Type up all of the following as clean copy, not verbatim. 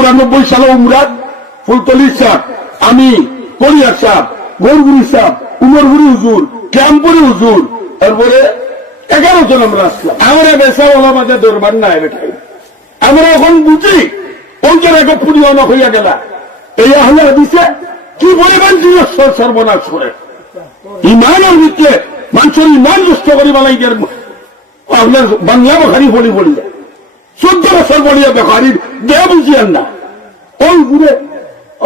94 সালে উমরাত ফুলতলির সাহ, আমি কলিয়ার সাহ, গৌরগুড়ি সাহ, উমরগুড়ি হুজুর, ক্যাম্পুরি হুজুর, তারপরে 11 জন আমরা আসলাম। আমরা বেসা ওলামাদের দরবার নাই বেটাই, আমরা এখন বুঝি ওই যে আগে পুরিয়ানো হইয়া গেলা। এই আহলে হাদিসে কি পরিমাণ জিনিস সর্বনাশ করে, ইমানের ভিত্তিতে মানুষের ইমান নষ্ট করি বালাই আপনার বাংলা বেখারি বলি বলি 14 বছর বলিয়া বেখারির দেহ বুঝিয়ান না। ওই ঘুরে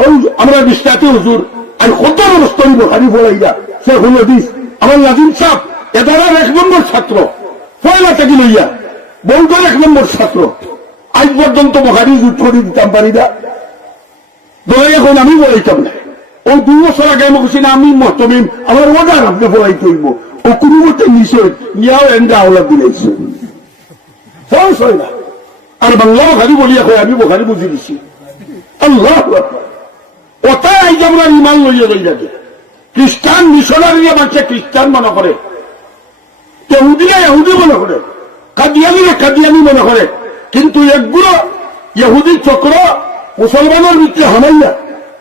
ওই আমরা বিশ্বাসী হুজুর আর কত বস্তরি বেখারি বলাইয়া সে হল দিস আমার নাজিম সাহ এদারার 1 নম্বর ছাত্র, পয়লা থেকে লইয়া বৌদ্ধর 1 নম্বর ছাত্র, আজ পর্যন্ত বেখারি জুট করে দিতাম পারি না। ধরে এখন আমি বলাইতাম না। ওই 2 বছর আগে আমি বলছি না আমি মহতমিম আমার ওদার আপনি বলাই করবো, ও কোনো মতে নিশ্চয় নিয়াও এন্ডা আওলা দিলেছে সহজ হয় না। আর বাংলা বেখারি বলিয়া হয় আমি বেখারি বুঝি দিছি। আল্লাহ ওটাই আজ আমরা ইমান লইয়া যাই যাকে খ্রিস্টান মিশনারিরা মানুষে খ্রিস্টান মনে করে, ইহুদিরা ইহুদি মনে করে, কাদিয়ানিরা কাদিয়ানি মনে করে, কিন্তু একগুলো ইহুদি চক্র মুসলমানের ভিতরে হামাইয়া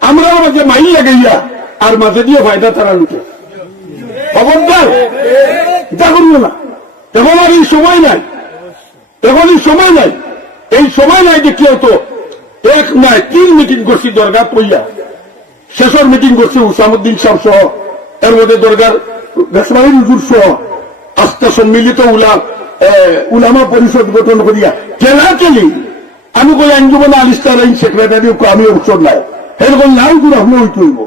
আমরা মাঝে মাই লাগাইয়া আর মাঝে দিয়ে ফায়দা তারা লুটে। খবরদার এটা করবো না। এখন আর এই সময় নাই, এখন এই সময় নাই, এই সময় নাই যে কি হতো 1 নয় 3 মিটিং করছি দরগা পইয়া, শেষের মিটিং করছি হুসামুদ্দিন সাহেব সহ, এর মধ্যে দরগার গাছবাড়ি হুজুর সহ আস্থা সম্মিলিত উলামা পরিষদ গঠন করিয়া কেনা কেলি আমি কই আঞ্জুমানে আলিস্তার আইন সেক্রেটারি আমি অবসর নাই এরকম নাম করে আপনি ওই তুলব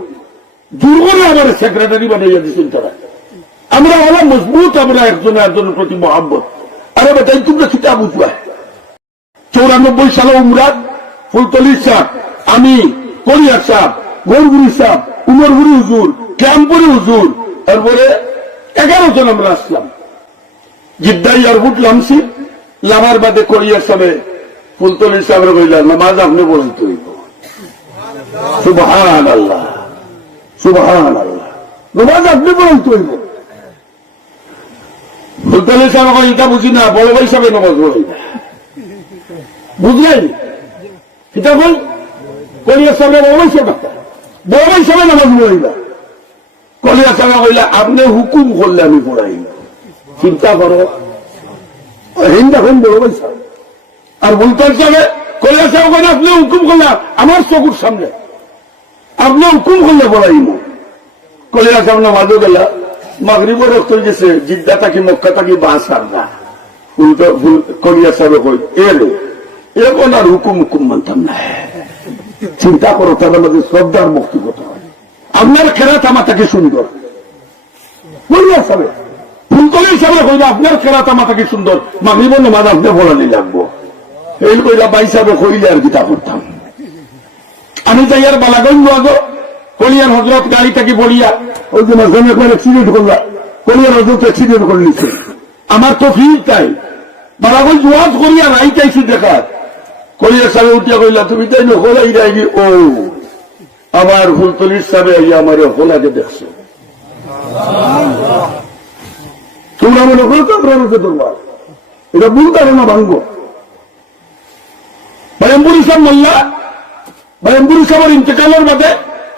জোর করে আমার সেক্রেটারি বানাইয়া দিচ্ছেন তারা। আমরা ওরা মজবুত, আমরা একজনের প্রতি মহাব্বত। আরে বেটাই তোমরা সেটা বুঝবা। 94 সালে উমরাত ফুলতলির সাহ, আমি কলিয়ার সাহ, গৌরগুড়ি সাহ, উমরগুড়ি হুজুর, ক্যাম্পুরি হুজুর, তারপরে 11 জন আমরা আসলাম। জিদ্দাই এয়ারপোর্ট নামছি, লামার বাদে কলিয়ার সাহেব ফুলতলির সাহেবের কইলাম নামাজ আপনি বলতে হইব। সুবহানাল্লাহ সুবহানাল্লাহ, নামাজ আপনি বলতে হইব। ফুলতলির সাহেব এটা বুঝি না, বড় ভাই সাহেব নামাজ বলি না, বুঝলেন? এটা বল কলিয়ার সাহেব বড় ভাই সাহেব, বড় ভাই সাহেব নামাজ বলি না। কলিয়ার সাহেব কইলা আপনি হুকুম করলে আমি পড়াই। চিন্তা করো, হিন্দাখন বড় ভাই সাহেব আর বুলতান সাহেব কলিয়ার সাহেব কইলা আপনি হুকুম করলে আমার চকুর সামনে আপনি হুকুম করলে পড়াইব। কলিয়ার সাহেব নামাজও গেলা, মাগরিবের রক্ত গেছে, জিদ্দা থাকি মক্কা থাকি বাস আর না। কলিয়ার সাহেব কই এখন আর হুকুম হুকুম মানতাম না। চিন্তা করো, তাদের মধ্যে শ্রদ্ধার মুক্তি করতে হয়। আপনার খেরাত আমার থেকে সুন্দর। কলিয়ার সাহেব ফুলতলির সাহেব কইল আপনার খেরাত আমার থেকে সুন্দর, মাগরিবের নামাজ আপনি পড়ানি লাগবো। এই কইলা ভাই সাহেব কইলে আর গীতা করতাম। আমি যাই আর বালাগঞ্জ আগ কলিয়ার হজরত গাড়ি থেকে বলিয়া ওই যে মাঝখানে একবার অ্যাক্সিডেন্ট করলা, কলিয়ার হজরত অ্যাক্সিডেন্ট করে নিচ্ছে। আমার তো ফির তাই বালাগঞ্জ ওয়াজ করিয়া নাই চাইছি দেখার। কলিয়ার সাহেব উঠিয়া কইলা তুমি তাই হোলাই যায়নি। ও আবার ফুলতলির সাহেব আইয়া আমার হোলাকে দেখছো। তোমরা মনে করো তো আমরা মনে করবা, এটা ভুল ধারণা ভাঙ্গ। বায়ামপুরি সাহেব মোল্লা, বায়ামপুরি সাহেবের ইন্তেকালের বাদে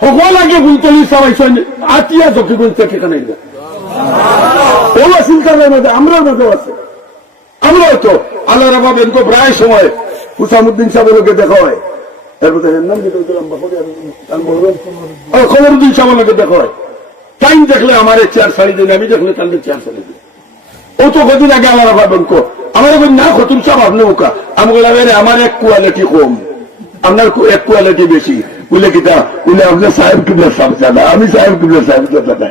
সকল আগে ফুলতলির সাহেব আইসেন আতিয়া জকিগঞ্জ থেকে এখানে ওলা চিন্তার মধ্যে আমরাও মধ্যেও আছে। আমরাও তো আল্লাহ রাবেন তো প্রায় সময় হুসামুদ্দিন সাহেবের লোকে দেখা হয়, খবরুদ্দিন সাহেবের লোকে দেখা হয়। টাইম দেখলে আমার চেয়ার ছাড়ি দেন, আমি দেখলে তাদের চেয়ার ছাড়ি দিই। ও তো কদিন আগে আল্লাহ রাবেন কো আমার না খতুন সাহেব আপনি ওকা আমি বললাম আমার এক কোয়ালিটি কম, আপনার এক কোয়ালিটি বেশি। বলে কিতা বলে আপনার সাহেব কিবলা সাহেব জানা, আমি সাহেব কিবলা সাহেব জানা।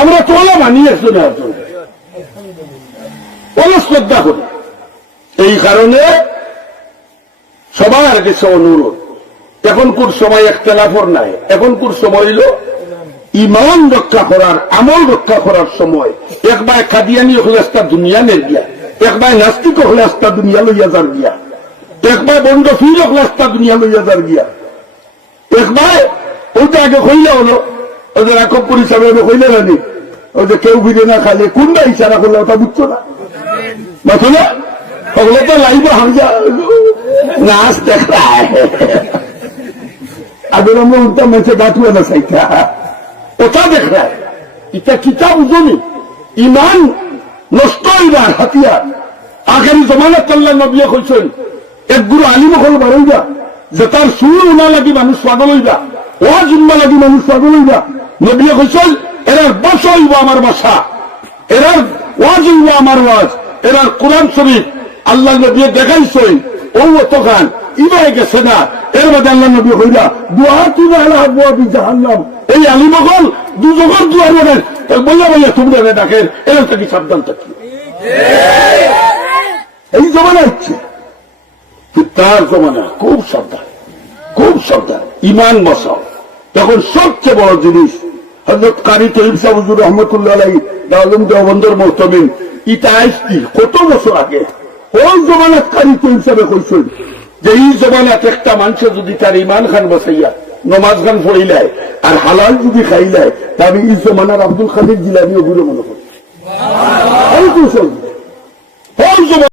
আমরা তোলা মানি একজন একজন ওলা শ্রদ্ধা করি। এই কারণে সবার কাছে অনুরোধ, এখন কোন সময় একতলাফর নাই, এখন কোন সময় হইল ইমান রক্ষা করার, আমল রক্ষা করার সময়। একবার কাদিয়ানি হলে একটা দুনিয়া নের গিয়া, একবার নাস্তিক হলে একটা দুনিয়া লইয়া যার গিয়া, একবার বন্ধ ফির হলে একটা দুনিয়া লইয়া যার গিয়া। একবার ওইটা আগে হইলে হলো ওদের একব পরিষেবা হইলে রানি ওই যে কেউ ফিরে না খালে কোনটা ইশারা করলে ওটা বুঝছো না, বুঝছো না? ওগুলো তো লাইবে হামজা নাচ দেখায় আগে আমরা উল্টা মেছে গাঁটুয়া না চাইতা ওটা দেখায় এটা কিতাব বুঝনি ইমান নষ্ট হইবার হাতিয়ার আখেরি জমানাত আল্লাহ নবী কইছেন এক গুরু আলিম হল বাড়াইবা যে তার সুর উনা লাগি মানুষ পাগল হইবা ওয়াজ উন্মা লাগি মানুষ পাগল হইবা নবী কইছেন এরার বাসা হইব আমার বাসা এরার ওয়াজ হইব আমার ওয়াজ এরার কোরআন শরীফ আল্লাহ নবী দেখাইছেন ও তখন ইবাই গেছে না এর মধ্যে আল্লাহ নবী কইরা দুয়া তুই আল্লাহ বুয়া বি জাহান্নাম এই আলিম হল দুজনের দুয়ার মানে বললা বললা তোমরা ডাকেন এরা থেকে সাবধান থাকি এই জমানা হচ্ছে তার জমানা খুব সাবধান ইমান বসাও তখন সবচেয়ে বড় জিনিস হযরত কারি তৈয়ব সাহেব হুজুর রহমতুল্লাহ আলাইহি দাওলম দেওবন্দের মুহতামিম ইটা আসছি কত বছর আগে ওই জমানাত কারি তৈয়ব সাহেব কইছেন যে এই জমানাত একটা মানুষ যদি তার ইমান খান বসাইয়া নমাজ খান পড়িলায় আর হালাল যদি খাইলায় তা আমি এই জমানার আব্দুল খালিদ জিলানী ওগুলো মনে করি